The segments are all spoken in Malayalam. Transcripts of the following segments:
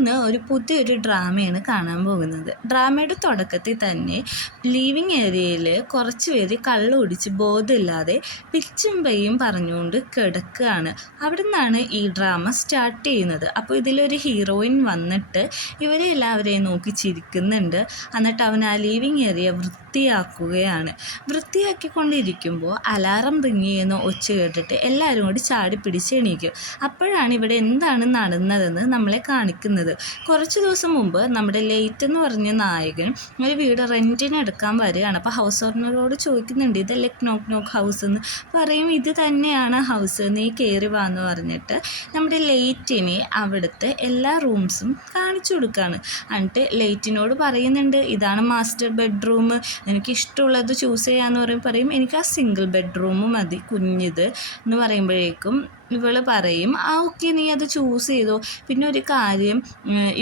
നമ്മളിന്ന് ഒരു പുതിയൊരു ഡ്രാമയാണ് കാണാൻ പോകുന്നത്. ഡ്രാമയുടെ തുടക്കത്തിൽ തന്നെ ലിവിങ് ഏരിയയിൽ കുറച്ച് പേര് കള്ള് കുടിച്ച് ബോധമില്ലാതെ പിച്ചും പെയ്യും പറഞ്ഞുകൊണ്ട് കിടക്കുകയാണ്. അവിടെ നിന്നാണ് ഈ ഡ്രാമ സ്റ്റാർട്ട് ചെയ്യുന്നത്. അപ്പോൾ ഇതിലൊരു ഹീറോയിൻ വന്നിട്ട് ഇവരെ എല്ലാവരെയും നോക്കി ചിരിക്കുന്നുണ്ട്. എന്നിട്ട് അവൻ ആ ലിവിങ് ഏരിയ വൃത്തിയാക്കുകയാണ്. വൃത്തിയാക്കിക്കൊണ്ടിരിക്കുമ്പോൾ അലാറം റിങ് ചെയ്യുന്ന ഒച്ച കേട്ടിട്ട് എല്ലാവരും കൂടി ചാടി പിടിച്ച് എണീക്കും. അപ്പോഴാണ് ഇവിടെ എന്താണ് നടന്നതെന്ന് നമ്മളെ കാണിക്കുന്നത്. കുറച്ച് ദിവസം മുമ്പ് നമ്മുടെ ലേറ്റ് എന്ന് പറഞ്ഞ നായകൻ ഒരു വീട് റെൻറ്റിന് എടുക്കാൻ വരികയാണ്. അപ്പോൾ ഹൗസ് ഓണറോട് ചോദിക്കുന്നുണ്ട്, ഇതല്ലേ നോക്ക് നോക്ക് ഹൗസ് എന്ന് പറയും. ഇത് തന്നെയാണ് ഹൗസ്, നീ കയറി വാന്ന് പറഞ്ഞിട്ട് നമ്മുടെ ലേറ്റിനെ അവിടുത്തെ എല്ലാ റൂംസും കാണിച്ചു കൊടുക്കുകയാണ്. എന്നിട്ട് ലേറ്റിനോട് പറയുന്നുണ്ട്, ഇതാണ് മാസ്റ്റർ ബെഡ്റൂം, എനിക്ക് ഇഷ്ടമുള്ളത് ചൂസ് ചെയ്യാമെന്ന് പറയും. എനിക്ക് ആ സിംഗിൾ ബെഡ്റൂം മതി കുഞ്ഞിത് എന്ന് പറയുമ്പോഴേക്കും ഇവള് പറയും, ഓക്കെ നീ അത് ചൂസ് ചെയ്തോ. പിന്നെ ഒരു കാര്യം,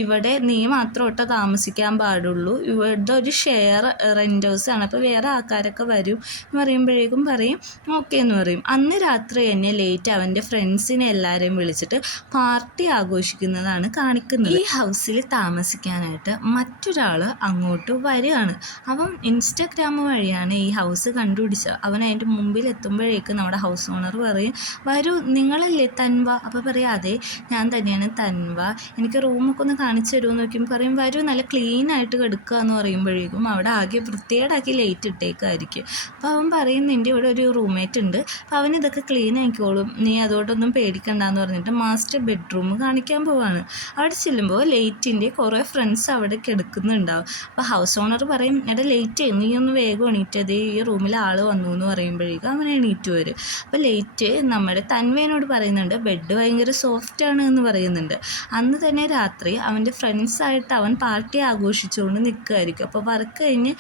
ഇവിടെ നീ മാത്രമേ താമസിക്കാൻ പാടുള്ളൂ, ഇവരുടെ ഒരു ഷെയർ റെൻറ്റേഴ്സാണ്, അപ്പോൾ വേറെ ആൾക്കാരൊക്കെ വരും എന്ന് പറയുമ്പോഴേക്കും പറയും ഓക്കെ എന്ന് പറയും. അന്ന് രാത്രി തന്നെ ലേറ്റ് അവൻ്റെ ഫ്രണ്ട്സിനെ എല്ലാവരെയും വിളിച്ചിട്ട് പാർട്ടി ആഘോഷിക്കുന്നതാണ് കാണിക്കുന്നത്. ഈ ഹൗസിൽ താമസിക്കാനായിട്ട് മറ്റൊരാൾ അങ്ങോട്ട് വരികയാണ്. അവൻ ഇൻസ്റ്റഗ്രാം വഴിയാണ് ഈ ഹൗസ് കണ്ടുപിടിച്ചത്. അവൻ അതിൻ്റെ മുമ്പിൽ എത്തുമ്പോഴേക്കും നമ്മുടെ ഹൗസ് ഓണർ പറയും, വരൂ നിങ്ങളല്ലേ തൻവ? അപ്പോൾ പറയാം, അതെ ഞാൻ തന്നെയാണ് തൻവ, എനിക്ക് റൂമൊക്കെ ഒന്ന് കാണിച്ചു തരുമെന്ന് നോക്കിയപ്പോൾ പറയും, വരൂ നല്ല ക്ലീൻ ആയിട്ട് കിടക്കുക എന്ന് പറയുമ്പോഴേക്കും അവിടെ ആകെ വൃത്തികേടാക്കി ലൈറ്റ് ഇട്ടേക്കായിരിക്കും. അപ്പോൾ അവൻ പറയും, നിൻ്റെ ഇവിടെ ഒരു റൂംമേറ്റ് ഉണ്ട്, അപ്പോൾ അവൻ ഇതൊക്കെ ക്ലീൻ ആയിക്കോളും, നീ അതോടൊന്നും പേടിക്കണ്ടെന്ന് പറഞ്ഞിട്ട് മാസ്റ്റർ ബെഡ്റൂം കാണിക്കാൻ പോവാണ്. അവിടെ ചെല്ലുമ്പോൾ ലേറ്റിൻ്റെ കുറേ ഫ്രണ്ട്സ് അവിടെ കിടക്കുന്നുണ്ടാവും. അപ്പോൾ ഹൗസ് ഓണർ പറയും, എടാ ലേറ്റ് നീ ഒന്ന് വേഗം എണീറ്റത്, ഈ റൂമിൽ ആൾ വന്നു എന്ന് പറയുമ്പോഴേക്കും അവൻ എണീറ്റ് വരും. അപ്പോൾ ലേറ്റ് നമ്മുടെ തൻവേനോട് പറയുന്നുണ്ട്, ബെഡ് ഭയങ്കര സോഫ്റ്റാണ് എന്ന് പറയുന്നുണ്ട്. അന്ന് തന്നെ രാത്രി അവൻ്റെ ഫ്രണ്ട്സായിട്ട് അവൻ പാർട്ടി ആഘോഷിച്ചുകൊണ്ട് നിൽക്കുമായിരിക്കും. അപ്പോൾ വർക്ക് കഴിഞ്ഞ്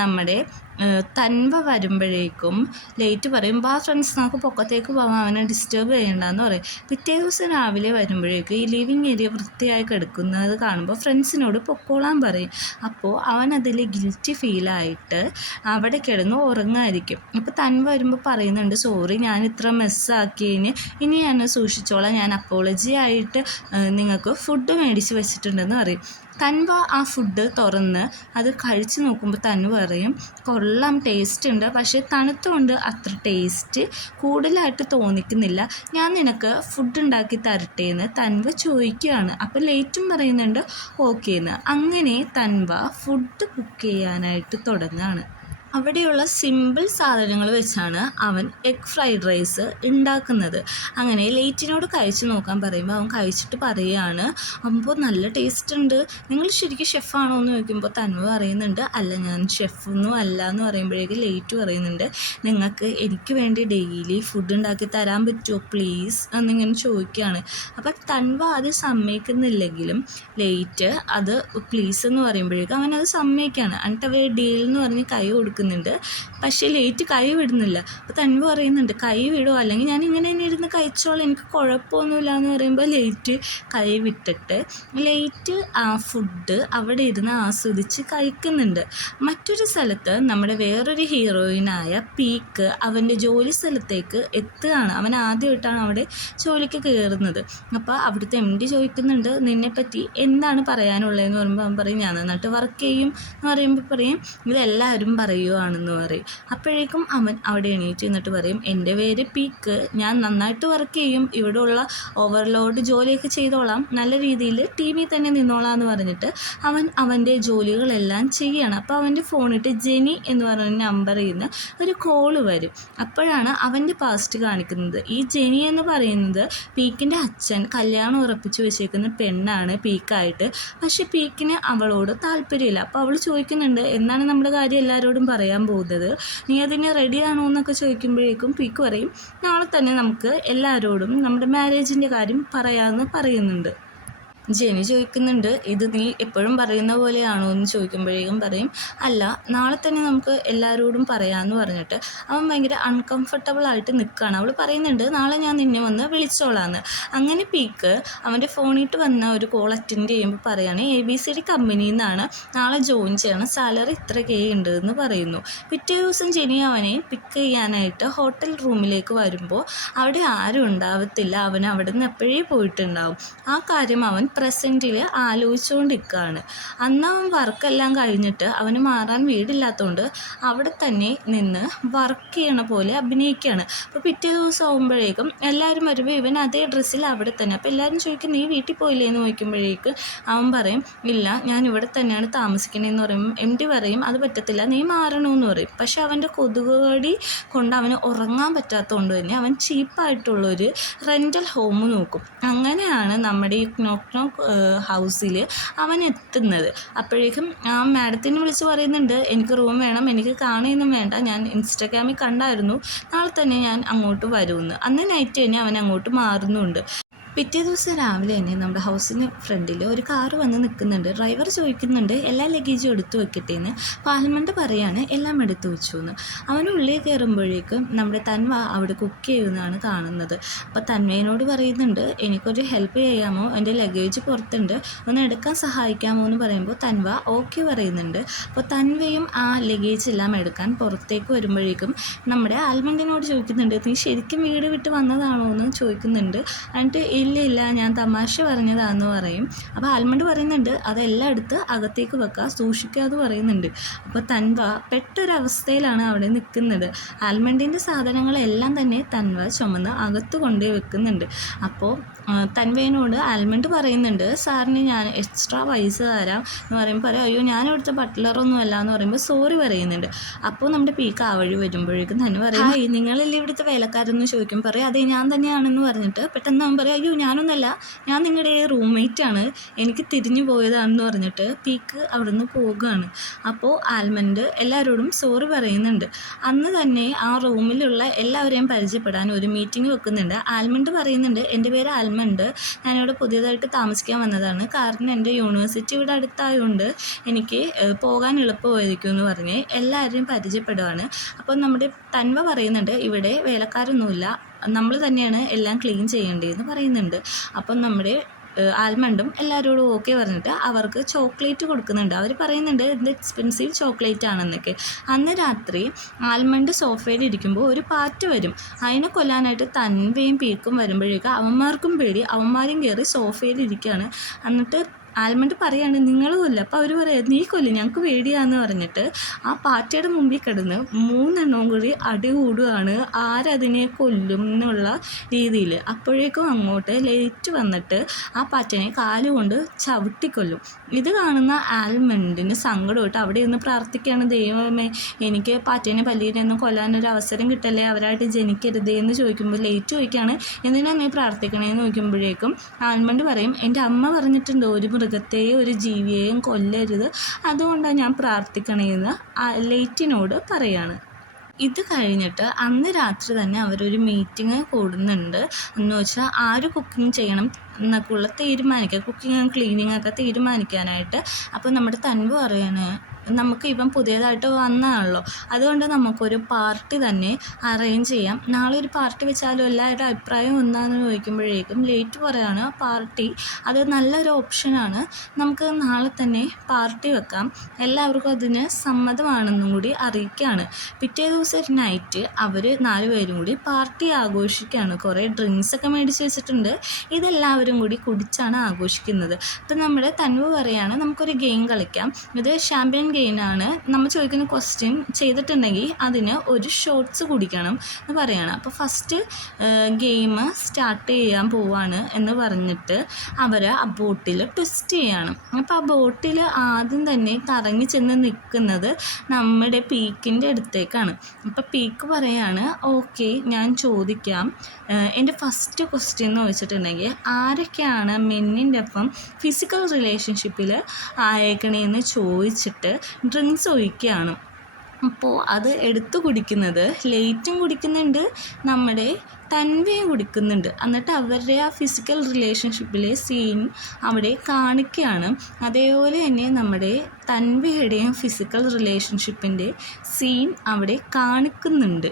നമ്മുടെ തൻവ വരുമ്പോഴേക്കും ലേറ്റ് പറയും, ആ ഫ്രണ്ട്സ് നമുക്ക് പൊക്കത്തേക്ക് പോകാം, അവനെ ഡിസ്റ്റർബ് ചെയ്യണ്ടെന്ന് പറയും. പിറ്റേ ദിവസം രാവിലെ വരുമ്പോഴേക്കും ഈ ലിവിങ് ഏരിയ വൃത്തിയായി കിടക്കുന്നത് കാണുമ്പോൾ ഫ്രണ്ട്സിനോട് പൊക്കോളാൻ പറയും. അപ്പോൾ അവൻ അതിൽ ഗിൽറ്റി ഫീലായിട്ട് അവിടെ കിടന്ന് ഉറങ്ങായിരിക്കും. അപ്പോൾ തൻവ വരുമ്പോൾ പറയുന്നുണ്ട്, സോറി ഞാൻ ഇത്ര മെസ്സാക്കിയതിന്, ഇനി ഞാൻ സൂക്ഷിച്ചോളാം, ഞാൻ അപ്പോളജി ആയിട്ട് നിങ്ങൾക്ക് ഫുഡ് മേടിച്ച് വെച്ചിട്ടുണ്ടെന്ന് പറയും. തൻവ ആ ഫുഡ് തുറന്ന് അത് കഴിച്ച് നോക്കുമ്പോൾ തൻവ പറയും, കൊള്ളാം ടേസ്റ്റ് ഉണ്ട്, പക്ഷേ തണുത്തുകൊണ്ട് അത്ര ടേസ്റ്റ് കൂടുതലായിട്ട് തോന്നിക്കുന്നില്ല, ഞാൻ നിനക്ക് ഫുഡ് ഉണ്ടാക്കി തരട്ടെ എന്ന് തൻവ ചോദിക്കുകയാണ്. അപ്പോൾ ലേറ്റും പറയുന്നുണ്ട് ഓക്കെ എന്ന്. അങ്ങനെ തൻവ ഫുഡ് കുക്ക് ചെയ്യാനായിട്ട് തുടങ്ങുകയാണ്. അവിടെയുള്ള സിമ്പിൾ സാധനങ്ങൾ വെച്ചാണ് അവൻ എഗ് ഫ്രൈഡ് റൈസ് ഉണ്ടാക്കുന്നത്. അങ്ങനെ ലേറ്റിനോട് കഴിച്ച് നോക്കാൻ പറയുമ്പോൾ അവൻ കഴിച്ചിട്ട് പറയുകയാണ്, അപ്പോൾ നല്ല ടേസ്റ്റ് ഉണ്ട്, നിങ്ങൾ ശരിക്കും ഷെഫാണോ എന്ന് ചോദിക്കുമ്പോൾ തൻവ പറയുന്നുണ്ട്, അല്ല ഞാൻ ഷെഫൊന്നും അല്ല എന്ന് പറയുമ്പോഴേക്കും ലേറ്റ് പറയുന്നുണ്ട്, നിങ്ങൾക്ക് എനിക്ക് വേണ്ടി ഡെയിലി ഫുഡ് ഉണ്ടാക്കി തരാൻ പറ്റുമോ പ്ലീസ് എന്നിങ്ങനെ ചോദിക്കുകയാണ്. അപ്പം തൻവ അത് സമ്മതിക്കുന്നില്ലെങ്കിലും ലേറ്റ് അത് പ്ലീസ് എന്ന് പറയുമ്പോഴേക്കും അവനത് സമ്മതിക്കുകയാണ്. എന്നിട്ട് അവർ ഡീൽ എന്ന് പറഞ്ഞ് കൈ കൊടുക്കുന്നുണ്ട്. പക്ഷേ ലേറ്റ് കൈ വിടുന്നില്ല. അപ്പോൾ തൻവ പറയുന്നുണ്ട്, കൈ വിടുമോ അല്ലെങ്കിൽ ഞാൻ ഇങ്ങനെ തന്നെ ഇരുന്ന് കഴിച്ചോളാം, എനിക്ക് കുഴപ്പമൊന്നുമില്ല എന്ന് പറയുമ്പോൾ ലേറ്റ് കൈ വിട്ടിട്ട് ലേറ്റ് ആ ഫുഡ് അവിടെ ഇരുന്ന് ആസ്വദിച്ച് കഴിക്കുന്നുണ്ട്. മറ്റൊരു സ്ഥലത്ത് നമ്മുടെ വേറൊരു ഹീറോയിനായ പീക്ക് അവൻ്റെ ജോലി സ്ഥലത്തേക്ക് എത്തുകയാണ്. അവൻ ആദ്യമായിട്ടാണ് അവിടെ ജോലിക്ക് കയറുന്നത്. അപ്പോൾ അവിടുത്തെ MD ചോദിക്കുന്നുണ്ട്, നിന്നെപ്പറ്റി എന്താണ് പറയാനുള്ളതെന്ന് പറയുമ്പോൾ അവൻ പറയും, ഞാൻ നന്നായിട്ട് വർക്ക് ചെയ്യും എന്ന് പറയുമ്പോൾ പറയും, ഇതെല്ലാവരും പറയുവാണെന്ന് പറയും. അപ്പോഴേക്കും അവൻ അവിടെ എണീറ്റ് നിന്നിട്ട് പറയും, എൻ്റെ പേര് പീക്ക്, ഞാൻ നന്നായിട്ട് വർക്ക് ചെയ്യും, ഇവിടെ ഉള്ള ഓവർലോഡ് ജോലിയൊക്കെ ചെയ്തോളാം, നല്ല രീതിയിൽ ടീമിൽ തന്നെ നിന്നോളാം എന്ന് പറഞ്ഞിട്ട് അവൻ അവൻ്റെ ജോലികളെല്ലാം ചെയ്യണം. അപ്പോൾ അവൻ്റെ ഫോണിട്ട് ജെനി എന്ന് പറഞ്ഞ നമ്പറിൽ നിന്ന് ഒരു കോള് വരും. അപ്പോഴാണ് അവൻ്റെ പാസ്റ്റ് കാണിക്കുന്നത്. ഈ ജെനി എന്ന് പറയുന്നത് പീക്കിൻ്റെ അച്ഛൻ കല്യാണം ഉറപ്പിച്ച് വെച്ചേക്കുന്ന പെണ്ണാണ് പീക്കായിട്ട്. പക്ഷെ പീക്കിന് അവളോട് താല്പര്യമില്ല. അപ്പോൾ അവൾ ചോദിക്കുന്നുണ്ട്, എന്താണ് നമ്മുടെ കാര്യം എല്ലാവരോടും പറയാൻ പോകുന്നത്, നീ അതിന് റെഡിയാണോ എന്നൊക്കെ ചോദിക്കുമ്പോഴേക്കും പീക്ക് പറയും, നാളെ തന്നെ നമുക്ക് എല്ലാവരോടും നമ്മുടെ മാരേജിൻ്റെ കാര്യം പറയാമെന്ന് പറയുന്നുണ്ട്. ജെനി ചോദിക്കുന്നുണ്ട്, ഇത് നീ എപ്പോഴും പറയുന്ന പോലെയാണോ എന്ന് ചോദിക്കുമ്പോഴേക്കും പറയും, അല്ല നാളെ തന്നെ നമുക്ക് എല്ലാവരോടും പറയാമെന്ന് പറഞ്ഞിട്ട് അവൻ ഭയങ്കര അൺകംഫർട്ടബിളായിട്ട് നിൽക്കുകയാണ്. അവൾ പറയുന്നുണ്ട്, നാളെ ഞാൻ നിന്നെ വന്ന് വിളിച്ചോളാന്ന്. അങ്ങനെ പീക്ക് അവൻ്റെ ഫോണിട്ട് വന്ന ഒരു കോൾ അറ്റൻഡ് ചെയ്യുമ്പോൾ പറയുകയാണ്, ABCD കമ്പനിയിൽ നിന്നാണ്, നാളെ ജോയിൻ ചെയ്യണം, സാലറി ഇത്ര K ഉണ്ട് എന്ന് പറയുന്നു. പിറ്റേ ദിവസം ജെനി അവനെ പിക്ക് ചെയ്യാനായിട്ട് ഹോട്ടൽ റൂമിലേക്ക് വരുമ്പോൾ അവിടെ ആരും ഉണ്ടാവത്തില്ല, അവൻ അവിടെ നിന്ന് എപ്പോഴേ പോയിട്ടുണ്ടാവും. ആ കാര്യം അവൻ പ്രസൻറ്റിൽ ആലോചിച്ചുകൊണ്ടിരിക്കുകയാണ്. അന്ന് അവൻ വർക്കെല്ലാം കഴിഞ്ഞിട്ട് അവന് മാറാൻ വീടില്ലാത്തതുകൊണ്ട് അവിടെ തന്നെ നിന്ന് വർക്ക് ചെയ്യണ പോലെ അഭിനയിക്കുകയാണ്. അപ്പോൾ പിറ്റേ ദിവസം ആകുമ്പോഴേക്കും എല്ലാവരും വരുമ്പോൾ ഇവൻ അതേ ഡ്രസ്സിൽ അവിടെ തന്നെ. അപ്പോൾ എല്ലാവരും ചോദിക്കും നീ വീട്ടിൽ പോയില്ലേ എന്ന് ചോദിക്കുമ്പോഴേക്ക് അവൻ പറയും ഇല്ല ഞാൻ ഇവിടെ തന്നെയാണ് താമസിക്കണേന്ന് പറയുമ്പോൾ MD പറയും അത് പറ്റത്തില്ല നീ മാറണമെന്ന് പറയും. പക്ഷെ അവൻ്റെ കൊതുകുകടി കൊണ്ട് അവന് ഉറങ്ങാൻ പറ്റാത്തതുകൊണ്ട് തന്നെ അവൻ ചീപ്പായിട്ടുള്ളൊരു റെൻ്റൽ ഹോം നോക്കും. അങ്ങനെയാണ് നമ്മുടെ ഈ നോക്ക് നോക്ക് ഹൗസിൽ അവൻ എത്തുന്നത്. അപ്പോഴേക്കും ആ മാഡത്തിനെ വിളിച്ച് പറയുന്നുണ്ട് എനിക്ക് റൂം വേണം, എനിക്ക് കാണുകയൊന്നും വേണ്ട, ഞാൻ ഇൻസ്റ്റാഗ്രാമിൽ കണ്ടായിരുന്നു, നാളെ തന്നെ ഞാൻ അങ്ങോട്ട് വരുമെന്ന്. അന്ന് നൈറ്റ് തന്നെ അവൻ അങ്ങോട്ട് മാറുന്നുണ്ട്. പിറ്റേ ദിവസം രാവിലെ തന്നെ നമ്മുടെ ഹൗസിന് ഫ്രണ്ടിൽ ഒരു കാറ് വന്ന് നിൽക്കുന്നുണ്ട്. ഡ്രൈവർ ചോദിക്കുന്നുണ്ട് എല്ലാ ലഗേജും എടുത്തു വെക്കട്ടേന്ന്. പാൽമണ്ട് പറയാണ് എല്ലാം എടുത്തു വെച്ചു എന്ന്. അവന് ഉള്ളിൽ കയറുമ്പോഴേക്കും നമ്മുടെ തന്വ അവിടെ കുക്ക് ചെയ്യുന്നതാണ് കാണുന്നത്. അപ്പോൾ തന്വയോട് പറയുന്നുണ്ട് എനിക്കൊരു ഹെൽപ്പ് ചെയ്യാമോ, എൻ്റെ ലഗേജ് പുറത്തുണ്ട്, ഒന്ന് എടുക്കാൻ സഹായിക്കാമോ എന്ന് പറയുമ്പോൾ തന്വ ഓക്കെ പറയുന്നുണ്ട്. അപ്പോൾ തന്വയും ആ ലഗേജ് എല്ലാം എടുക്കാൻ പുറത്തേക്ക് വരുമ്പോഴേക്കും നമ്മുടെ ആൽമണ്ടിനോട് ചോദിക്കുന്നുണ്ട് നീ ശരിക്കും വീട് വിട്ട് വന്നതാണോ എന്ന് ചോദിക്കുന്നുണ്ട്. എന്നിട്ട് ഇല്ല ഞാൻ തമാശ പറഞ്ഞതാണെന്ന് പറയും. അപ്പോൾ ആൽമണ്ട് പറയുന്നുണ്ട് അതെല്ലാം എടുത്ത് അകത്തേക്ക് വെക്കുക, സൂക്ഷിക്കാതെ പറയുന്നുണ്ട്. അപ്പോൾ തന്വ പെട്ടൊരവസ്ഥയിലാണ് അവിടെ നിൽക്കുന്നത്. ആൽമണ്ടിൻ്റെ സാധനങ്ങളെല്ലാം തന്നെ തന്വ ചുമന്ന് അകത്ത് കൊണ്ടുപോയി വെക്കുന്നുണ്ട്. അപ്പോൾ തന്വയോട് ആൽമണ്ട് പറയുന്നുണ്ട് സാറിന് ഞാൻ എക്സ്ട്രാ പൈസ തരാം എന്ന് പറയുമ്പോൾ പറയും അയ്യോ ഞാൻ ഇവിടുത്തെ ബട്ട്ലറൊന്നും അല്ല എന്ന് പറയുമ്പോൾ സോറി പറയുന്നുണ്ട്. അപ്പോൾ നമ്മുടെ പീക്ക് ആ വഴി വരുമ്പോഴേക്കും തന്നെ പറയും ഹായ് നിങ്ങളല്ലേ ഇവിടുത്തെ വേലക്കാരെന്ന് ചോദിക്കും. പറയും അതെ ഞാൻ തന്നെയാണെന്ന് പറഞ്ഞിട്ട് പെട്ടെന്ന് അവൻ പറയും അയ്യോ ഞാനൊന്നല്ല, ഞാൻ നിങ്ങളുടെ റൂംമേറ്റാണ്, എനിക്ക് തിരിഞ്ഞു പോയതാണെന്ന് പറഞ്ഞിട്ട് പീക്ക് അവിടെ നിന്ന് പോവുകയാണ്. അപ്പോൾ ആൽമണ്ട് എല്ലാവരോടും സോറി പറയുന്നുണ്ട്. അന്ന് തന്നെ ആ റൂമിലുള്ള എല്ലാവരെയും പരിചയപ്പെടാൻ ഒരു മീറ്റിംഗ് വെക്കുന്നുണ്ട്. ആൽമണ്ട് പറയുന്നുണ്ട് എൻ്റെ പേര് ആൽമണ്ട്, ഞാനിവിടെ പുതിയതായിട്ട് താമസിക്കാൻ വന്നതാണ്, കാരണം എൻ്റെ യൂണിവേഴ്സിറ്റി ഇവിടെ അടുത്തായതുകൊണ്ട് എനിക്ക് പോകാൻ എളുപ്പമായിരിക്കും എന്ന് പറഞ്ഞ് എല്ലാവരെയും പരിചയപ്പെടുകയാണ്. അപ്പോൾ നമ്മുടെ തന്വ പറയുന്നുണ്ട് ഇവിടെ വേലക്കാരൊന്നുമില്ല, നമ്മൾ തന്നെയാണ് എല്ലാം ക്ലീൻ ചെയ്യേണ്ടതെന്ന് പറയുന്നുണ്ട്. അപ്പം നമ്മുടെ ആൽമണ്ടും എല്ലാവരോടും ഓക്കെ പറഞ്ഞിട്ട് അവർക്ക് ചോക്ലേറ്റ് കൊടുക്കുന്നുണ്ട്. അവർ പറയുന്നുണ്ട് ഇത് എക്സ്പെൻസീവ് ചോക്ലേറ്റ് ആണെന്നൊക്കെ. അന്ന് രാത്രി ആൽമണ്ട് സോഫയിൽ ഇരിക്കുമ്പോൾ ഒരു പാറ്റ് വരും. അതിനെ കൊല്ലാനായിട്ട് തന്വയും പീക്കും വരുമ്പോഴേക്കും അവന്മാർക്കും പേടി, അവന്മാരും കയറി സോഫയിൽ ഇരിക്കുകയാണ്. എന്നിട്ട് ആൽമണ്ട് പറയാണ് നിങ്ങൾ കൊല്ലും. അപ്പോൾ അവർ പറയാം നീ കൊല്ലും ഞങ്ങൾക്ക് പേടിയാന്ന് പറഞ്ഞിട്ട് ആ പാറ്റയുടെ മുമ്പിൽ കിടന്ന് 3 എണ്ണവും കൂടി അടി കൂടുകയാണ് ആരതിനെ കൊല്ലും എന്നുള്ള രീതിയിൽ. അപ്പോഴേക്കും അങ്ങോട്ട് ലേറ്റ് വന്നിട്ട് ആ പാറ്റനെ കാലുകൊണ്ട് ചവിട്ടിക്കൊല്ലും. ഇത് കാണുന്ന ആൽമണ്ടിന് സങ്കടമായിട്ട് അവിടെ ഇരുന്ന് പ്രാർത്ഥിക്കുകയാണ് ദൈവമേ എനിക്ക് പാറ്റേനെ പല്ലീനെയൊന്നും കൊല്ലാനൊരു അവസരം കിട്ടല്ലേ, അവരായിട്ട് ജനിക്കരുതേ എന്ന് ചോദിക്കുമ്പോൾ ലേറ്റ് ചോദിക്കുകയാണ് എന്തിനാണ് നീ പ്രാർത്ഥിക്കണേന്ന് ചോദിക്കുമ്പോഴേക്കും ആൽമണ്ട് പറയും എൻ്റെ അമ്മ പറഞ്ഞിട്ടുണ്ട് ഒരു മൃഗത്തെയും ഒരു ജീവിയെയും കൊല്ലരുത്, അതുകൊണ്ടാണ് ഞാൻ പ്രാർത്ഥിക്കണേന്ന് ലേറ്റിനോട് പറയാണ്. ഇത് കഴിഞ്ഞിട്ട് അന്ന് രാത്രി തന്നെ അവരൊരു മീറ്റിംഗ് കൂടുന്നുണ്ട്. എന്ന് വെച്ചാൽ ആര് കുക്കിംഗ് ചെയ്യണം എന്നൊക്കെയുള്ള തീരുമാനിക്കുക, കുക്കിങ്ങും ക്ലീനിങ് ഒക്കെ തീരുമാനിക്കാനായിട്ട്. അപ്പോൾ നമ്മുടെ തൻവ പറയാണ് നമുക്ക് ഇവൻ പുതിയതായിട്ട് വന്നതാണല്ലോ, അതുകൊണ്ട് നമുക്കൊരു പാർട്ടി തന്നെ അറേഞ്ച് ചെയ്യാം, നാളെ ഒരു പാർട്ടി വെച്ചാലും എല്ലാവരുടെ അഭിപ്രായം എന്താണെന്ന് ചോദിക്കുമ്പോഴേക്കും ലേറ്റ് പറയാണ് പാർട്ടി അത് നല്ലൊരു ഓപ്ഷനാണ്, നമുക്ക് നാളെ തന്നെ പാർട്ടി വെക്കാം, എല്ലാവർക്കും അതിന് സമ്മതമാണെന്നും കൂടി അറിയിക്കുകയാണ്. പിറ്റേ ദിവസം നൈറ്റ് അവർ 4 പേരും കൂടി പാർട്ടി ആഘോഷിക്കുകയാണ്. കുറേ ഡ്രിങ്ക്സൊക്കെ മേടിച്ച് വെച്ചിട്ടുണ്ട്, ഇതെല്ലാവരും കൂടി കുടിച്ചാണ് ആഘോഷിക്കുന്നത്. അപ്പം നമ്മുടെ തൻവ പറയാണ് നമുക്കൊരു ഗെയിം കളിക്കാം, ഇത് ഷാമ്പ്യൻ ഗെയിമാണ്, നമ്മൾ ചോദിക്കുന്ന ക്വസ്റ്റ്യൻ ചെയ്തിട്ടുണ്ടെങ്കിൽ അതിന് ഒരു ഷോട്ട്സ് കുടിക്കണം എന്ന് പറയുകയാണ്. അപ്പോൾ ഫസ്റ്റ് ഗെയിം സ്റ്റാർട്ട് ചെയ്യാൻ പോവാണ് എന്ന് പറഞ്ഞിട്ട് അവർ ആ ബോട്ടിൽ ട്വിസ്റ്റ് ചെയ്യാണ്. അപ്പോൾ ആ ബോട്ടിൽ ആദ്യം തന്നെ കറങ്ങി ചെന്ന് നിൽക്കുന്നത് നമ്മുടെ പീക്കിൻ്റെ അടുത്തേക്കാണ്. അപ്പോൾ പീക്ക് പറയാണ് ഓക്കെ ഞാൻ ചോദിക്കാം, എൻ്റെ ഫസ്റ്റ് ക്വസ്റ്റ്യൻ എന്ന് വെച്ചിട്ടുണ്ടെങ്കിൽ ആരൊക്കെയാണ് മെന്നിൻ്റെ ഒപ്പം ഫിസിക്കൽ റിലേഷൻഷിപ്പിൽ ആയേക്കണേന്ന് ചോദിച്ചിട്ട് ഡ്രിങ്ക്സ് ഒഴിക്കുകയാണ്. അപ്പോൾ അത് എടുത്തു കുടിക്കുന്നത് ലേറ്റും കുടിക്കുന്നുണ്ട്, നമ്മുടെ തൻവയും കുടിക്കുന്നുണ്ട്. എന്നിട്ട് അവരുടെ ആ ഫിസിക്കൽ റിലേഷൻഷിപ്പിലെ സീൻ അവിടെ കാണിക്കുകയാണ്. അതേപോലെ തന്നെ നമ്മുടെ തൻവയുടെയും ഫിസിക്കൽ റിലേഷൻഷിപ്പിൻ്റെ സീൻ അവിടെ കാണിക്കുന്നുണ്ട്,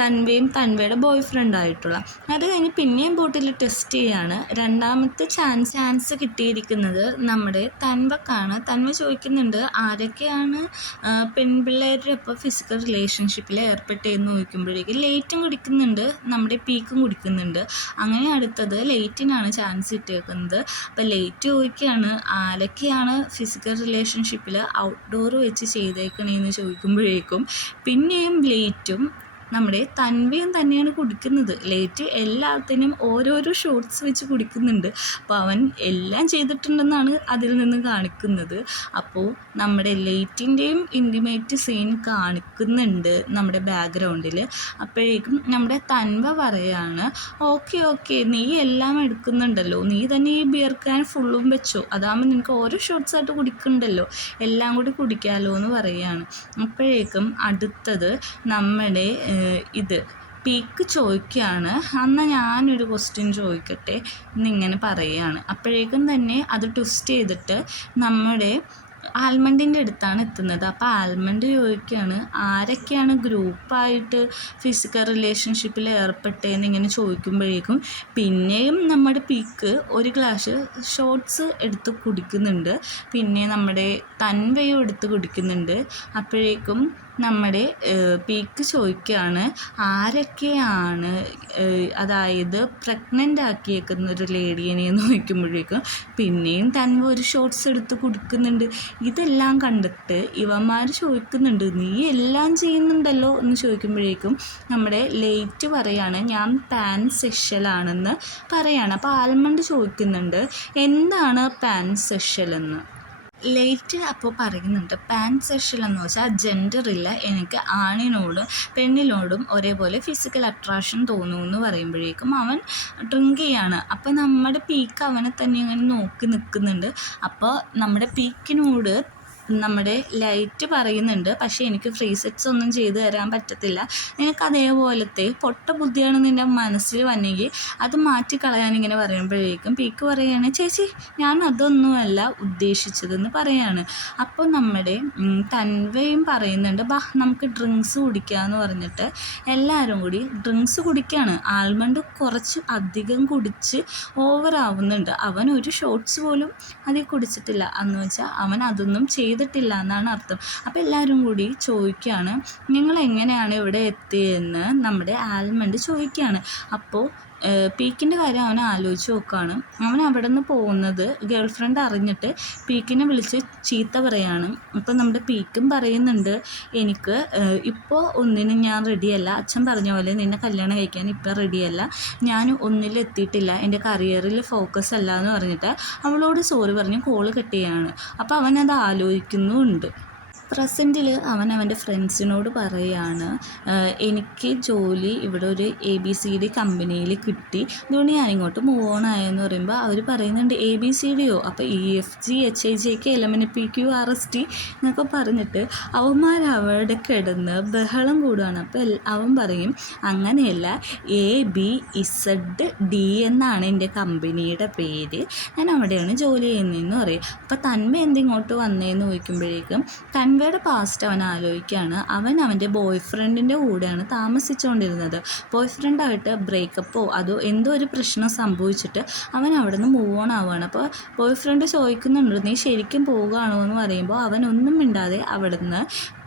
തൻവയും തൻവയുടെ ബോയ് ഫ്രണ്ടായിട്ടുള്ള. അത് കഴിഞ്ഞ് പിന്നെയും ബോട്ടിൽ ടെസ്റ്റ് ചെയ്യാണ്. രണ്ടാമത്തെ ചാൻസ് കിട്ടിയിരിക്കുന്നത് നമ്മുടെ തൻവക്കാണ്. തൻവ ചോദിക്കുന്നുണ്ട് ആരൊക്കെയാണ് പെൺപിള്ളേരുടെ ഒപ്പം ഫിസിക്കൽ റിലേഷൻഷിപ്പിൽ ഏർപ്പെട്ടതെന്ന് ചോദിക്കുമ്പോഴേക്കും ലേറ്റും കുടിക്കുന്നുണ്ട്, നമ്മുടെ നമ്മുടെ പീക്കും കുടിക്കുന്നുണ്ട്. അങ്ങനെ അടുത്തത് ലേറ്റിനാണ് ചാൻസ് ഇട്ടേക്കുന്നത്. അപ്പോൾ ലേറ്റ് ചോദിക്കുകയാണ് ആരൊക്കെയാണ് ഫിസിക്കൽ റിലേഷൻഷിപ്പിൽ ഔട്ട്ഡോർ വെച്ച് ചെയ്തേക്കണേന്ന് ചോദിക്കുമ്പോഴേക്കും പിന്നെയും ലേറ്റും നമ്മുടെ തൻവയും തന്നെയാണ് കുടിക്കുന്നത്. ലേറ്റ് എല്ലാത്തിനും ഓരോരോ ഷോട്ട്സ് വെച്ച് കുടിക്കുന്നുണ്ട്. അപ്പോൾ അവൻ എല്ലാം ചെയ്തിട്ടുണ്ടെന്നാണ് അതിൽ നിന്ന് കാണിക്കുന്നത്. അപ്പോൾ നമ്മുടെ ലേറ്റിൻ്റെയും ഇൻറ്റിമേറ്റ് സീൻ കാണിക്കുന്നുണ്ട് നമ്മുടെ ബാക്ക്ഗ്രൗണ്ടിൽ. അപ്പോഴേക്കും നമ്മുടെ തൻവ പറയാണ്, ഓക്കെ നീ എല്ലാം എടുക്കുന്നുണ്ടല്ലോ, നീ തന്നെ ഈ ബിയർ ക്യാൻ ഫുള്ളും വെച്ചോ, അതാകുമ്പോൾ നിനക്ക് ഓരോ ഷോട്ട്സായിട്ട് കുടിക്കണ്ടല്ലോ, എല്ലാം കൂടി കുടിക്കാമല്ലോ എന്ന് പറയുകയാണ്. അപ്പോഴേക്കും അടുത്തത് നമ്മുടെ പീക്ക് ചോദിക്കുകയാണ്, എന്നാൽ ഞാനൊരു ക്വസ്റ്റ്യൻ ചോദിക്കട്ടെ എന്നിങ്ങനെ പറയുകയാണ്. അപ്പോഴേക്കും തന്നെ അത് ട്വിസ്റ്റ് ചെയ്തിട്ട് നമ്മുടെ ആൽമണ്ടിൻ്റെ അടുത്താണ് എത്തുന്നത്. അപ്പോൾ ആൽമണ്ട് ചോദിക്കുകയാണ് ആരൊക്കെയാണ് ഗ്രൂപ്പായിട്ട് ഫിസിക്കൽ റിലേഷൻഷിപ്പിൽ ഏർപ്പെട്ടതെന്ന് ഇങ്ങനെ ചോദിക്കുമ്പോഴേക്കും പിന്നെയും നമ്മുടെ പീക്ക് ഒരു ഗ്ലാസ് ഷോട്ട്സ് എടുത്ത് കുടിക്കുന്നുണ്ട്. പിന്നെ നമ്മുടെ തൻവയും എടുത്ത് കുടിക്കുന്നുണ്ട്. അപ്പോഴേക്കും നമ്മുടെ പീക്ക് ചോദിക്കുകയാണ് ആരൊക്കെയാണ് അതായത് പ്രഗ്നൻ്റ് ആക്കിയേക്കുന്ന ഒരു ലേഡീനെ ചോദിക്കുമ്പോഴേക്കും പിന്നെയും തൻവ ഒരു ഷോട്ട്സ് എടുത്ത് കുടിക്കുന്നുണ്ട്. ഇതെല്ലാം കണ്ടിട്ട് ഇവന്മാർ ചോദിക്കുന്നുണ്ട് നീ എല്ലാം ചെയ്യുന്നുണ്ടല്ലോ എന്ന് ചോദിക്കുമ്പോഴേക്കും നമ്മുടെ ലേറ്റ് പറയാണ് ഞാൻ പാൻ സെക്ഷലാണെന്ന് പറയാണ്. അപ്പോൾ ആൽമണ്ട് ചോദിക്കുന്നുണ്ട് എന്താണ് പാൻ സെക്ഷൽ എന്ന്. ലേറ്റ് അപ്പോൾ പറയുന്നുണ്ട് പാൻ സെക്ഷൽ എന്ന് വെച്ചാൽ ജെൻഡറില്ല, എനിക്ക് ആണിനോടും പെണ്ണിനോടും ഒരേപോലെ ഫിസിക്കൽ അട്രാക്ഷൻ തോന്നുമെന്ന് പറയുമ്പോഴേക്കും അവൻ ഡ്രിങ്ക് ചെയ്യാണ്. അപ്പോൾ നമ്മുടെ പീക്ക് അവനെ തന്നെ ഇങ്ങനെ നോക്കി നിൽക്കുന്നുണ്ട്. അപ്പോൾ നമ്മുടെ പീക്കിനോട് നമ്മുടെ ലൈറ്റ് പറയുന്നുണ്ട് പക്ഷേ എനിക്ക് ഫ്രീ സെറ്റ്സ് ഒന്നും ചെയ്തു തരാൻ പറ്റത്തില്ല, നിനക്ക് അതേപോലത്തെ പൊട്ട ബുദ്ധിയാണ് നിൻ്റെ മനസ്സിൽ വന്നെങ്കിൽ അത് മാറ്റിക്കളയാൻ ഇങ്ങനെ പറയുമ്പോഴേക്കും പീക്ക് പറയുകയാണ് ചേച്ചി ഞാൻ അതൊന്നുമല്ല ഉദ്ദേശിച്ചതെന്ന് പറയാണ്. അപ്പോൾ നമ്മുടെ തൻവയും പറയുന്നുണ്ട് ബാ നമുക്ക് ഡ്രിങ്ക്സ് കുടിക്കാമെന്ന് പറഞ്ഞിട്ട് എല്ലാവരും കൂടി ഡ്രിങ്ക്സ് കുടിക്കുകയാണ്. ആൽമണ്ട് കുറച്ച് അധികം കുടിച്ച് ഓവറാവുന്നുണ്ട്. അവൻ ഒരു ഷോട്ട്സ് പോലും അതിൽ കുടിച്ചിട്ടില്ല എന്ന് വെച്ചാൽ അവൻ അതൊന്നും ചെയ്തിട്ടില്ല എന്നാണ് അർത്ഥം. അപ്പോൾ എല്ലാവരും കൂടി ചോദിക്കുകയാണ് നിങ്ങൾ എങ്ങനെയാണ് ഇവിടെ എത്തിയതെന്ന് നമ്മുടെ ആൽമണ്ട് ചോദിക്കുകയാണ്. അപ്പോൾ പീക്കിൻ്റെ കാര്യം അവൻ ആലോചിച്ച് നോക്കുകയാണ്. അവൻ അവിടെ നിന്ന് പോകുന്നത് ഗേൾ ഫ്രണ്ട് അറിഞ്ഞിട്ട് പീക്കിനെ വിളിച്ച് ചീത്ത പറയാണ്. അപ്പോൾ നമ്മുടെ പീക്കും പറയുന്നുണ്ട് എനിക്ക് ഇപ്പോൾ ഒന്നിനും ഞാൻ റെഡിയല്ല, അച്ഛൻ പറഞ്ഞ പോലെ നിന്നെ കല്യാണം കഴിക്കാൻ ഇപ്പോൾ റെഡിയല്ല, ഞാൻ ഒന്നിലെത്തിയിട്ടില്ല, എൻ്റെ കരിയറിൽ ഫോക്കസ് അല്ല എന്ന് പറഞ്ഞിട്ട് അവളോട് സോറി പറഞ്ഞ് കോള് കട്ട് ചെയ്യാണ്. അപ്പോൾ അവനത് ആലോചിക്കുന്നുമുണ്ട്. പ്രസൻറ്റിൽ അവൻ അവൻ്റെ ഫ്രണ്ട്സിനോട് പറയുകയാണ് എനിക്ക് ജോലി ഇവിടെ ഒരു ABCD കമ്പനിയിൽ കിട്ടി, അതുകൊണ്ട് ഞാൻ ഇങ്ങോട്ട് മൂവ് ഓൺ ആയെന്ന് പറയുമ്പോൾ അവർ പറയുന്നുണ്ട് ABCDയോ, അപ്പോൾ EFG HIJK LMNPQRST എന്നൊക്കെ പറഞ്ഞിട്ട് അവന്മാരവിടെ കിടന്ന് ബഹളം കൂടുകയാണ്. അപ്പോൾ അവൻ പറയും അങ്ങനെയല്ല ABZD എന്നാണ് എൻ്റെ കമ്പനിയുടെ പേര്, ഞാൻ അവിടെയാണ് ജോലി ചെയ്യുന്നതെന്ന് പറയും. അപ്പോൾ തന്മ എന്തിങ്ങോട്ട് വന്നതെന്ന് ചോദിക്കുമ്പോഴേക്കും തൻവയുടെ പാസ്റ്റ് അവൻ ആലോചിക്കുകയാണ്. അവൻ്റെ ബോയ് ഫ്രണ്ടിൻ്റെ കൂടെയാണ് താമസിച്ചുകൊണ്ടിരുന്നത്. ബോയ് ഫ്രണ്ടായിട്ട് ബ്രേക്കപ്പോ അതോ എന്തോ ഒരു പ്രശ്നം സംഭവിച്ചിട്ട് അവൻ അവിടെ നിന്ന് മൂവ് ഓൺ ആവുകയാണ്. അപ്പോൾ ബോയ് ഫ്രണ്ട് ചോദിക്കുന്നുണ്ട് നീ ശരിക്കും പോവുകയാണോ എന്ന് പറയുമ്പോൾ അവൻ ഒന്നും മിണ്ടാതെ അവിടെ നിന്ന്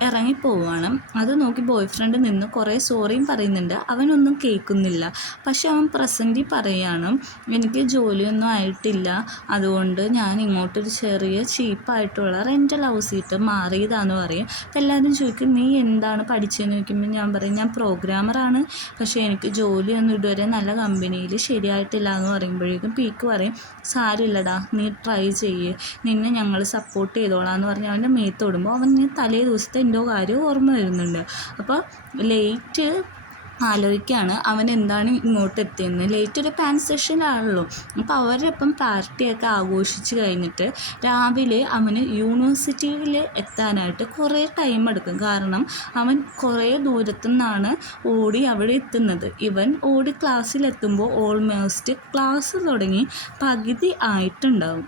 ഇറങ്ങിപ്പോവുകയാണ്. അത് നോക്കി ബോയ് ഫ്രണ്ട് നിന്ന് കുറേ സോറിയും പറയുന്നുണ്ട്, അവനൊന്നും കേൾക്കുന്നില്ല. പക്ഷെ അവൻ പ്രസൻറ്റിൽ പറയുകയാണ് എനിക്ക് ജോലിയൊന്നും ആയിട്ടില്ല, അതുകൊണ്ട് ഞാൻ ഇങ്ങോട്ടൊരു ചെറിയ ചീപ്പായിട്ടുള്ള റെൻ്റൽ ഹൗസിട്ട് മാറിയതാണെന്ന് പറയും. അപ്പോൾ എല്ലാവരും ചോദിക്കും നീ എന്താണ് പഠിച്ചതെന്ന് ചോദിക്കുമ്പോൾ ഞാൻ പറയും ഞാൻ പ്രോഗ്രാമറാണ്, പക്ഷേ എനിക്ക് ജോലിയൊന്നും ഇതുവരെ നല്ല കമ്പനിയിൽ ശരിയായിട്ടില്ല എന്ന് പറയുമ്പോഴേക്കും പീക്ക് പറയും സാരമില്ലടാ നീ ട്രൈ ചെയ്യ്, നിന്നെ ഞങ്ങൾ സപ്പോർട്ട് ചെയ്തോളാം എന്ന് പറഞ്ഞ് അവൻ്റെ മേത്തോടുമ്പോൾ അവന് തലേ ദിവസത്തെ എന്തോ കാര്യം ഓർമ്മ വരുന്നുണ്ട്. അപ്പോൾ ലേറ്റ് ആലോചിക്കുകയാണ് അവൻ എന്താണ് ഇങ്ങോട്ട് എത്തിയെന്ന്. ലേറ്റ് ഒരു പാൻ സെഷനാണല്ലോ. അപ്പോൾ അവരൊപ്പം പാർട്ടിയൊക്കെ ആഘോഷിച്ച് കഴിഞ്ഞിട്ട് രാവിലെ അവന് യൂണിവേഴ്സിറ്റിയിൽ എത്താനായിട്ട് കുറേ ടൈം എടുക്കും. കാരണം അവൻ കുറേ ദൂരത്തു നിന്നാണ് ഓടി അവിടെ എത്തുന്നത്. ഇവൻ ഓടി ക്ലാസ്സിലെത്തുമ്പോൾ ഓൾമോസ്റ്റ് ക്ലാസ് തുടങ്ങി പകുതി ആയിട്ടുണ്ടാവും.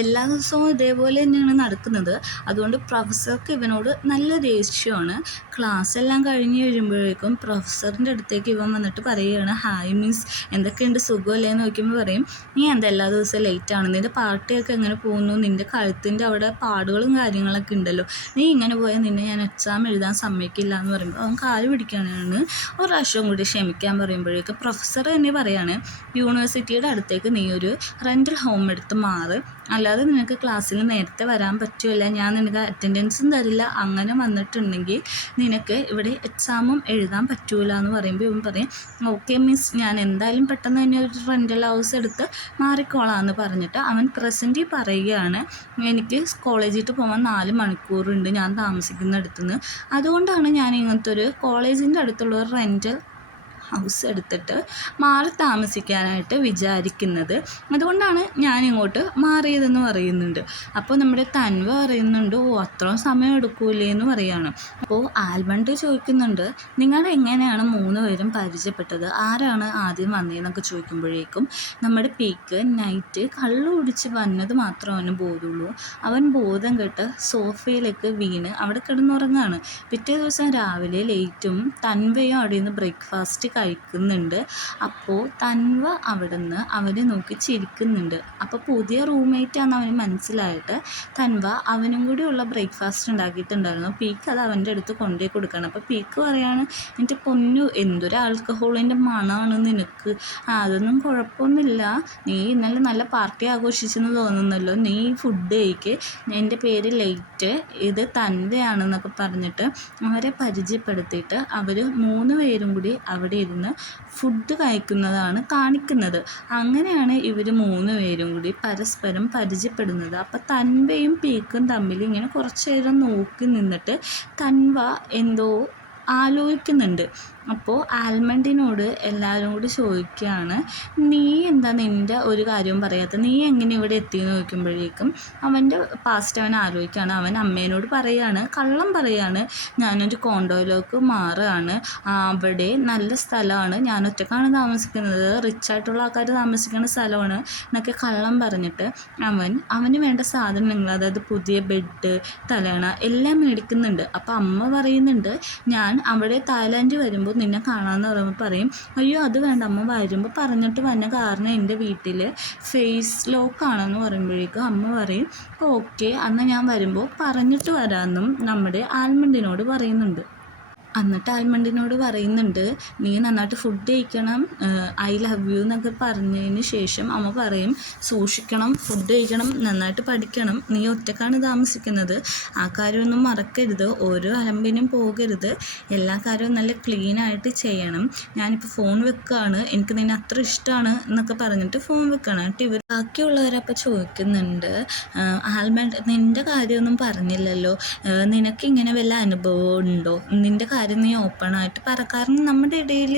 എല്ലാ ദിവസവും ഇതേപോലെ തന്നെയാണ് നടക്കുന്നത്. അതുകൊണ്ട് പ്രൊഫസർക്ക് ഇവനോട് നല്ല ദേഷ്യമാണ്. ക്ലാസ് എല്ലാം കഴിഞ്ഞ് വരുമ്പോഴേക്കും പ്രൊഫസറിൻ്റെ അടുത്തേക്ക് ഇവൻ വന്നിട്ട് പറയുകയാണ്, ഹായ് മിസ്, എന്തൊക്കെയുണ്ട്, സുഖമല്ലേ എന്ന് ചോദിക്കുമ്പോൾ പറയും, നീ എന്താ എല്ലാ ദിവസവും ലേറ്റാണ്, നിൻ്റെ പാർട്ടിയൊക്കെ എങ്ങനെ പോകുന്നു, നിൻ്റെ കഴുത്തിൻ്റെ അവിടെ പാടുകളും കാര്യങ്ങളൊക്കെ ഉണ്ടല്ലോ, നീ ഇങ്ങനെ പോയാൽ നിന്നെ ഞാൻ എക്സാം എഴുതാൻ സമ്മതിക്കില്ല എന്ന് പറയുമ്പോൾ അവൻ കാല് പിടിക്കാനാണ്. ഒരു പ്രാവശ്യം കൂടി ക്ഷമിക്കാൻ പറയുമ്പോഴേക്കും പ്രൊഫസർ തന്നെ പറയാണ്, യൂണിവേഴ്സിറ്റിയുടെ അടുത്തേക്ക് നീ ഒരു റെൻ്റൽ ഹോം എടുത്ത് മാറ്, അല്ലാതെ നിനക്ക് ക്ലാസ്സിൽ നേരത്തെ വരാൻ പറ്റുമല്ല, ഞാൻ നിനക്ക് അറ്റൻഡൻസും തരില്ല, അങ്ങനെ വന്നിട്ടുണ്ടെങ്കിൽ നിനക്ക് ഇവിടെ എക്സാമും എഴുതാൻ പറ്റൂല എന്ന് പറയുമ്പോൾ ഇവൻ പറയും, ഓക്കെ മിസ്, ഞാൻ എന്തായാലും പെട്ടെന്ന് തന്നെ ഒരു റെൻ്റൽ ഹൗസ് എടുത്ത് മാറിക്കോളാം എന്ന് പറഞ്ഞിട്ട് അവൻ പ്രസൻറ്റിൽ പറയുകയാണ്, എനിക്ക് കോളേജിൽ പോകാൻ 4 മണിക്കൂറുണ്ട് ഞാൻ താമസിക്കുന്നിടത്തുനിന്ന്, അതുകൊണ്ടാണ് ഞാൻ ഇങ്ങനത്തെ ഒരു കോളേജിൻ്റെ അടുത്തുള്ള ഒരു റെൻ്റൽ ഹൗസ് എടുത്തിട്ട് മാറി താമസിക്കാനായിട്ട് വിചാരിക്കുന്നത്, അതുകൊണ്ടാണ് ഞാനിങ്ങോട്ട് മാറിയതെന്ന് പറയുന്നുണ്ട്. അപ്പോൾ നമ്മുടെ തൻവ പറയുന്നുണ്ട്, ഓ അത്രയും സമയം എടുക്കൂലേ എന്ന് പറയുകയാണ്. അപ്പോൾ ആൽമണ്ട് ചോദിക്കുന്നുണ്ട്, നിങ്ങൾ എങ്ങനെയാണ് 3 പേരും പരിചയപ്പെട്ടത്, ആരാണ് ആദ്യം വന്നതെന്നൊക്കെ ചോദിക്കുമ്പോഴേക്കും നമ്മുടെ പീക്ക് നൈറ്റ് കള്ളു കുടിച്ച് വന്നത് മാത്രം അവന് ബോധമുള്ളൂ. അവൻ ബോധം കെട്ട് സോഫയിലേക്ക് വീണ് അവിടെ കിടന്നുറങ്ങാണ്. പിറ്റേ ദിവസം രാവിലെ ലേറ്റും തൻവയും അവിടെ നിന്ന് ബ്രേക്ക്ഫാസ്റ്റ് കഴിക്കുന്നുണ്ട്. അപ്പോൾ തൻവ അവിടെ നിന്ന് അവനെ നോക്കി ചിരിക്കുന്നുണ്ട്. അപ്പോൾ പുതിയ റൂംമേറ്റാണെന്ന് അവന് മനസ്സിലായിട്ട് തൻവ അവനും കൂടി ഉള്ള ബ്രേക്ക്ഫാസ്റ്റ് ഉണ്ടാക്കിയിട്ടുണ്ടായിരുന്നു. പീക്ക് അത് അവൻ്റെ അടുത്ത് കൊണ്ടുപോയി കൊടുക്കണം. അപ്പോൾ പീക്ക് പറയാണ്, എൻ്റെ പൊന്നു, എന്തൊരു ആൽക്കഹോളിൻ്റെ മണമാണ് നിനക്ക്, അതൊന്നും കുഴപ്പമൊന്നുമില്ല, നീ ഇന്നലെ നല്ല പാർട്ടി ആഘോഷിച്ചെന്ന് തോന്നുന്നല്ലോ, നീ ഫുഡ് കഴിക്ക്, എൻ്റെ പേര് ലേറ്റ്, ഇത് തൻവയാണെന്നൊക്കെ പറഞ്ഞിട്ട് അവരെ പരിചയപ്പെടുത്തിയിട്ട് അവർ 3 പേരും കൂടി അവിടെ ഇരുന്ന് ഫുഡ് കഴിക്കുന്നതാണ് കാണിക്കുന്നത്. അങ്ങനെയാണ് ഇവർ 3 പേരും കൂടി പരസ്പരം പരിചയപ്പെടുന്നത്. അപ്പോൾ തൻവയും പീക്കും തമ്മിൽ ഇങ്ങനെ കുറച്ച് നേരം നോക്കി നിന്നിട്ട് തൻവ എന്തോ ആലോചിക്കുന്നുണ്ട്. അപ്പോൾ ആൽമണ്ടിനോട് എല്ലാവരും കൂടി ചോദിക്കുകയാണ്, നീ എന്താ നിൻ്റെ ഒരു കാര്യവും പറയാത്ത, നീ എങ്ങനെ ഇവിടെ എത്തിയെന്ന് ചോദിക്കുമ്പോഴേക്കും അവൻ്റെ പാസ്റ്റ് അവൻ ആലോചിക്കുകയാണ്. അവൻ അമ്മേനോട് പറയുകയാണ്, കള്ളം പറയുകയാണ്, ഞാനൊരു കോണ്ടോയിലേക്ക് മാറുകയാണ്, അവിടെ നല്ല സ്ഥലമാണ്, ഞാൻ ഒറ്റക്കാണ് താമസിക്കുന്നത്, റിച്ചായിട്ടുള്ള ആൾക്കാർ താമസിക്കുന്ന സ്ഥലമാണ് എന്നൊക്കെ കള്ളം പറഞ്ഞിട്ട് അവന് വേണ്ട സാധനങ്ങൾ, അതായത് പുതിയ ബെഡ്, തലയണ എല്ലാം മേടിക്കുന്നുണ്ട്. അപ്പോൾ അമ്മ പറയുന്നുണ്ട്, ഞാൻ അവിടെ തായ്ലാൻഡ് വരുമ്പോൾ നിന്നെ കാണാമെന്ന് പറയുമ്പോൾ പറയും, അയ്യോ അത് വേണ്ട അമ്മ, വരുമ്പോൾ പറഞ്ഞിട്ട് വന്ന കാരണം എൻ്റെ വീട്ടിൽ ഫേസ് ലോക്കാണെന്ന് പറയുമ്പോഴേക്കും അമ്മ പറയും, ഓക്കെ അന്ന് ഞാൻ വരുമ്പോൾ പറഞ്ഞിട്ട് വരാമെന്നും നമ്മുടെ ആൽമണ്ടിനോട് പറയുന്നുണ്ട്. എന്നിട്ട് ആൽമണ്ടിനോട് പറയുന്നുണ്ട്, നീ നന്നായിട്ട് ഫുഡ് കഴിക്കണം, ഐ ലവ് യു എന്നൊക്കെ പറഞ്ഞതിന് ശേഷം അമ്മ പറയും, സൂക്ഷിക്കണം, ഫുഡ് കഴിക്കണം, നന്നായിട്ട് പഠിക്കണം, നീ ഒറ്റക്കാണ് താമസിക്കുന്നത്, ആ കാര്യമൊന്നും മറക്കരുത്, ഓരോ അലമ്പിനും പോകരുത്, എല്ലാ കാര്യവും നല്ല ക്ലീനായിട്ട് ചെയ്യണം, ഞാനിപ്പോൾ ഫോൺ വെക്കുകയാണ്, എനിക്ക് നിന്നെ അത്ര ഇഷ്ടമാണ് എന്നൊക്കെ പറഞ്ഞിട്ട് ഫോൺ വെക്കണം. എന്നിട്ട് ഇവർ ബാക്കിയുള്ളവരപ്പോൾ ചോദിക്കുന്നുണ്ട്, ആൽമണ്ട് നിൻ്റെ കാര്യമൊന്നും പറഞ്ഞില്ലല്ലോ, നിനക്കിങ്ങനെ വല്ല അനുഭവം ഉണ്ടോ, നിൻ്റെ കാര്യം നീ ഓപ്പണായിട്ട് പറ, കാരണം നമ്മുടെ ഇടയിൽ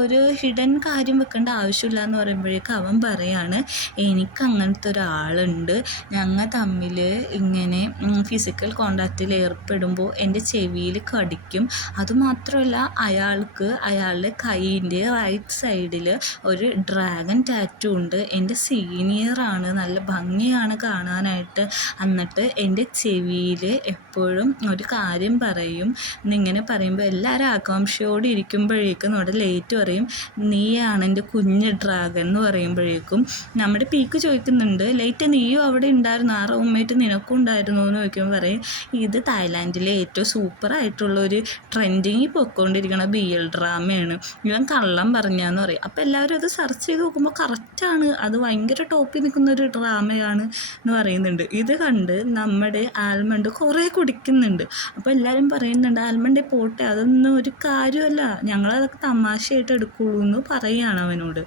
ഒരു ഹിഡൻ കാര്യം വെക്കേണ്ട ആവശ്യമില്ല എന്ന് പറയുമ്പോഴേക്കും അവൻ പറയാണ്, എനിക്ക് അങ്ങനത്തെ ഒരാളുണ്ട്, ഞങ്ങൾ തമ്മിൽ ഇങ്ങനെ ഫിസിക്കൽ കോണ്ടാക്റ്റിൽ ഏർപ്പെടുമ്പോൾ എൻ്റെ ചെവിയിൽ കടിക്കും, അതുമാത്രമല്ല അയാൾക്ക് അയാളുടെ കൈയിൻ്റെ റൈറ്റ് സൈഡിൽ ഒരു ഡ്രാഗൺ ടാറ്റു ഉണ്ട്, എൻ്റെ സീനിയറാണ്, നല്ല ഭംഗിയാണ് കാണാനായിട്ട്, എന്നിട്ട് എൻ്റെ ചെവിയിൽ എപ്പോഴും ഒരു കാര്യം പറയും എന്നിങ്ങനെ പറയുമ്പോൾ എല്ലാവരും ആകാംക്ഷയോടെ ഇരിക്കുമ്പോഴേക്കും നമ്മുടെ ലേറ്റ് പറയും, നീയാണ് എൻ്റെ കുഞ്ഞ് ഡ്രാഗൺ എന്ന് പറയുമ്പോഴേക്കും നമ്മുടെ പീക്ക് ചോദിക്കുന്നുണ്ട്, ലേറ്റ് നീയും അവിടെ ഉണ്ടായിരുന്നു, ആ റൂംമേറ്റ് നിനക്കും ഉണ്ടായിരുന്നു എന്ന് ചോദിക്കുമ്പോൾ പറയും, ഇത് തായ്ലാൻഡിലെ ഏറ്റവും സൂപ്പറായിട്ടുള്ളൊരു ട്രെൻഡിങ്ങിൽ പൊയ്ക്കൊണ്ടിരിക്കുന്ന BL ഡ്രാമയാണ്, ഇവൻ കള്ളം പറഞ്ഞാന്ന് പറയും. അപ്പോൾ എല്ലാവരും അത് സെർച്ച് ചെയ്ത് നോക്കുമ്പോൾ കറക്റ്റാണ്, അത് ഭയങ്കര ടോപ്പിൽ നിൽക്കുന്നൊരു ഡ്രാമയാണ് എന്ന് പറയുന്നുണ്ട്. ഇത് കണ്ട് നമ്മുടെ ആൽമണ്ട് കുറേ കുടിക്കുന്നുണ്ട്. അപ്പോൾ എല്ലാവരും പറയുന്നുണ്ട്, ആൽമണ്ടേ പോട്ടെ, അതൊന്നും ഒരു കാര്യമല്ല, ഞങ്ങളതൊക്കെ തമാശയായിട്ട് എടുക്കുള്ളൂ എന്ന് പറയുകയാണ് അവനോട്.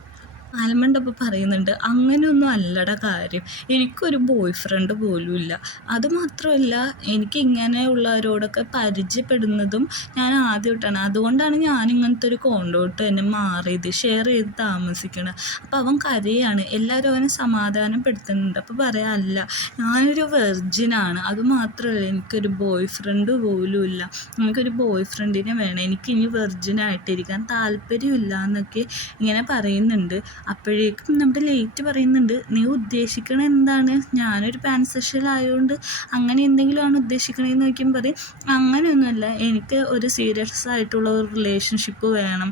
ആൽമണ്ട് അപ്പോൾ പറയുന്നുണ്ട്, അങ്ങനെയൊന്നും അല്ലട കാര്യം, എനിക്കൊരു ബോയ് ഫ്രണ്ട് പോലും ഇല്ല, അതുമാത്രമല്ല എനിക്ക് ഇങ്ങനെയുള്ളവരോടൊക്കെ പരിചയപ്പെടുന്നതും ഞാൻ ആദ്യമായിട്ടാണ്, അതുകൊണ്ടാണ് ഞാൻ ഇങ്ങനത്തെ ഒരു കോണ്ടോട്ട് തന്നെ മാറിയത്, ഷെയർ ചെയ്ത് താമസിക്കണം. അപ്പോൾ അവൻ കരയാണ്, എല്ലാവരും അവനെ സമാധാനപ്പെടുത്തുന്നുണ്ട്. അപ്പോൾ പറയാം, അല്ല ഞാനൊരു വെർജിനാണ്, അതുമാത്രമല്ല എനിക്കൊരു ബോയ് ഫ്രണ്ട് പോലും ഇല്ല, എനിക്കൊരു ബോയ് ഫ്രണ്ടിനെ വേണം, എനിക്കിനി വെർജിനായിട്ടിരിക്കാൻ താല്പര്യമില്ല എന്നൊക്കെ ഇങ്ങനെ പറയുന്നുണ്ട്. അപ്പോഴേക്കും നമ്മുടെ ലേറ്റ് പറയുന്നുണ്ട്, നീ ഉദ്ദേശിക്കണ എന്താണ്? ഞാനൊരു പാൻസെക്ഷൽ ആയതുകൊണ്ട് അങ്ങനെ എന്തെങ്കിലുമാണ് ഉദ്ദേശിക്കണേന്ന് ചോദിക്കുമ്പോൾ പറയും, അങ്ങനെയൊന്നുമല്ല, എനിക്ക് ഒരു സീരിയസ് ആയിട്ടുള്ള ഒരു റിലേഷൻഷിപ്പ് വേണം,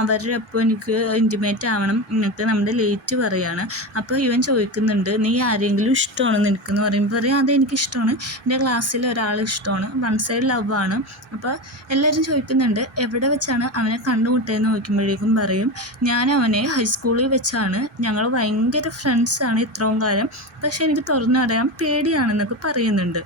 അവരുടെ ഒപ്പം എനിക്ക് ഇൻറ്റിമേറ്റ് ആവണം എന്നൊക്കെ നമ്മുടെ ലേറ്റ് പറയാണ്. അപ്പോൾ ഇവൻ ചോദിക്കുന്നുണ്ട്, നീ ആരെങ്കിലും ഇഷ്ടമാണ് നിനക്കെന്ന് പറയുമ്പോൾ പറയും, അതെ എനിക്കിഷ്ടമാണ്, എൻ്റെ ക്ലാസ്സിൽ ഒരാൾ ഇഷ്ടമാണ്, വൺ സൈഡ് ലവ് ആണ്. അപ്പോൾ എല്ലാവരും ചോദിക്കുന്നുണ്ട് എവിടെ വെച്ചാണ് അവനെ കണ്ടുമുട്ടിയെന്ന് ചോദിക്കുമ്പോഴേക്കും പറയും, ഞാൻ അവനെ ഹൈസ്കൂളിൽ വെച്ചാണ്, ഞങ്ങൾ ഭയങ്കര ഫ്രണ്ട്സാണ് ഇത്രയും കാലം, പക്ഷേ എനിക്ക് തുറന്നു പറയാൻ പേടിയാണെന്നൊക്കെ പറയുന്നുണ്ട്.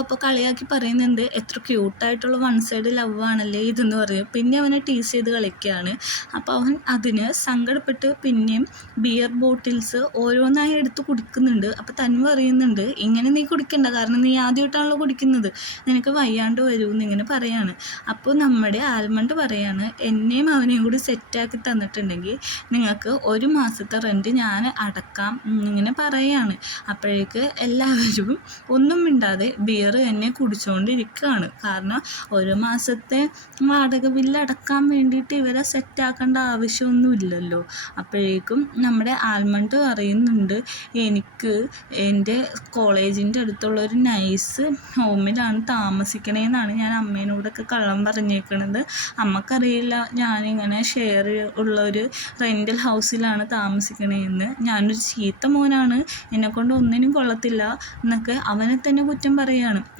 അപ്പോൾ കളിയാക്കി പറയുന്നുണ്ട്, എത്ര ക്യൂട്ടായിട്ടുള്ള വൺ സൈഡ് ലവ് ആണല്ലേ ഇതെന്ന് പറയും. പിന്നെ അവനെ ടീസ് ചെയ്ത് കളിക്കുകയാണ്. അപ്പോൾ അവൻ അതിന് സങ്കടപ്പെട്ട് പിന്നെയും ബിയർ ബോട്ടിൽസ് ഓരോന്നായി എടുത്ത് കുടിക്കുന്നുണ്ട്. അപ്പോൾ തന്മ പറയുന്നുണ്ട്, ഇങ്ങനെ നീ കുടിക്കണ്ട, കാരണം നീ ആദ്യമായിട്ടാണല്ലോ കുടിക്കുന്നത്, നിനക്ക് വയ്യാണ്ട് വരുമെന്ന് ഇങ്ങനെ പറയാണ്. അപ്പോൾ നമ്മുടെ ആൽമണ്ട് പറയാണ്, എന്നെയും അവനെയും കൂടി സെറ്റാക്കി തന്നിട്ടുണ്ടെങ്കിൽ നിങ്ങൾക്ക് 1 മാസത്തെ റെൻറ്റ് ഞാൻ അടക്കാം ഇങ്ങനെ പറയാണ്. അപ്പോഴേക്ക് എല്ലാവരും ഒന്നും മിണ്ടാതെ ബിയർ തന്നെ കുടിച്ചുകൊണ്ടിരിക്കുകയാണ്. കാരണം 1 മാസത്തെ വാടക ബില്ല് അടക്കാൻ വേണ്ടിയിട്ട് ഇവരെ സെറ്റാക്കേണ്ട ആവശ്യമൊന്നുമില്ലല്ലോ. അപ്പോഴേക്കും നമ്മുടെ ആൽമണ്ട് പറയുന്നുണ്ട്, എനിക്ക് എൻ്റെ കോളേജിൻ്റെ അടുത്തുള്ളൊരു നൈസ് ഹോമിലാണ് താമസിക്കണേന്നാണ് ഞാൻ അമ്മേനോടൊക്കെ കള്ളം പറഞ്ഞേക്കണത്. അമ്മക്കറിയില്ല ഞാനിങ്ങനെ ഷെയർ ഉള്ളൊരു റെൻ്റൽ ഹൗസിലാണ് താമസിക്കണേന്ന്. ഞാനൊരു ചീത്ത മോനാണ്, എന്നെക്കൊണ്ട് ഒന്നിനും കൊള്ളത്തില്ല എന്നൊക്കെ അവനെ തന്നെ കുറ്റം പറയാണ്.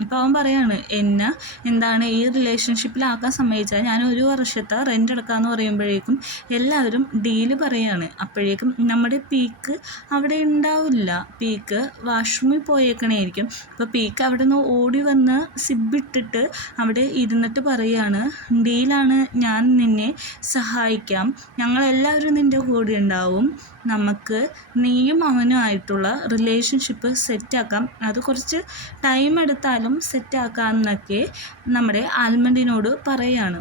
അപ്പോൾ അവൻ പറയാണ്, എന്നെ എന്താണ് ഈ റിലേഷൻഷിപ്പിലാക്കാൻ സമ്മതിച്ചാൽ ഞാൻ 1 വർഷത്തെ റെൻ്റ് അടക്കാമെന്ന് പറയുമ്പോഴേക്കും എല്ലാവരും ഡീല് പറയാണ്. അപ്പോഴേക്കും നമ്മുടെ പീക്ക് അവിടെ ഉണ്ടാവില്ല, പീക്ക് വാഷ്റൂമിൽ പോയേക്കണേയിരിക്കും. അപ്പോൾ പീക്ക് അവിടെ നിന്ന് ഓടി വന്ന് സിബിട്ടിട്ട് അവിടെ ഇരുന്നിട്ട് പറയാണ്, ഡീലാണ്, ഞാൻ നിന്നെ സഹായിക്കാം, ഞങ്ങളെല്ലാവരും നിൻ്റെ കൂടെ ഉണ്ടാവും, നമുക്ക് നീയും അവനുമായിട്ടുള്ള റിലേഷൻഷിപ്പ് സെറ്റാക്കാം, അത് കുറച്ച് ടൈം എടുത്താലും സെറ്റാക്കാമെന്നൊക്കെ നമ്മുടെ ആൽമണ്ടിനോട് പറയാണ്.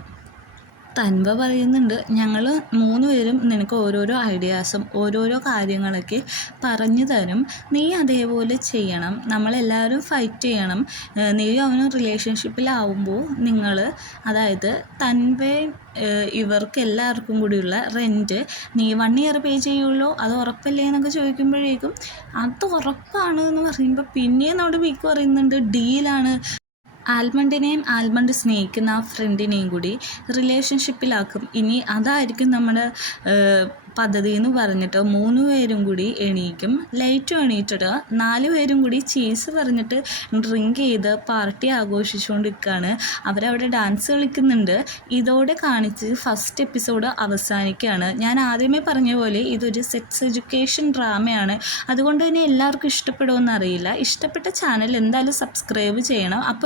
തൻവ പറയുന്നുണ്ട്, ഞങ്ങൾ 3 പേരും നിനക്ക് ഓരോരോ ഐഡിയാസും ഓരോരോ കാര്യങ്ങളൊക്കെ പറഞ്ഞു തരും, നീ അതേപോലെ ചെയ്യണം, നമ്മളെല്ലാവരും ഫൈറ്റ് ചെയ്യണം, നീയും അവനും റിലേഷൻഷിപ്പിലാവുമ്പോൾ നിങ്ങൾ, അതായത് തൻവയും ഇവർക്ക് എല്ലാവർക്കും കൂടിയുള്ള റെൻറ്റ് നീ 1 ഇയർ പേ ചെയ്യുള്ളൂ, അത് ഉറപ്പല്ലേ എന്നൊക്കെ ചോദിക്കുമ്പോഴേക്കും അത് ഉറപ്പാണ് എന്ന് പറയുമ്പോൾ പിന്നെയും നമ്മുടെ വീക്ക് പറയുന്നുണ്ട്, ഡീലാണ്, ആൽമണ്ടിനെയും ആൽമണ്ട് സ്നേഹിക്കുന്ന ആ ഫ്രണ്ടിനെയും കൂടി റിലേഷൻഷിപ്പിലാക്കും, ഇനി അതായിരിക്കും നമ്മുടെ പദ്ധതി എന്ന് പറഞ്ഞിട്ട് 3 പേരും കൂടി എണീക്കും. ലൈറ്റും എണീറ്റിട്ട് 4 പേരും കൂടി ചീസ് പറഞ്ഞിട്ട് ഡ്രിങ്ക് ചെയ്ത് പാർട്ടി ആഘോഷിച്ചുകൊണ്ടിരിക്കുകയാണ്. അവരവിടെ ഡാൻസ് കളിക്കുന്നുണ്ട്. ഇതോടെ കാണിച്ച് ഫസ്റ്റ് എപ്പിസോഡ് അവസാനിക്കുകയാണ്. ഞാൻ ആദ്യമേ പറഞ്ഞ പോലെ ഇതൊരു സെക്സ് എഡ്യൂക്കേഷൻ ഡ്രാമയാണ്, അതുകൊണ്ട് തന്നെ എല്ലാവർക്കും ഇഷ്ടപ്പെടുമെന്ന് അറിയില്ല. ഇഷ്ടപ്പെട്ട ചാനൽ എന്തായാലും സബ്സ്ക്രൈബ് ചെയ്യണം. അപ്പോൾ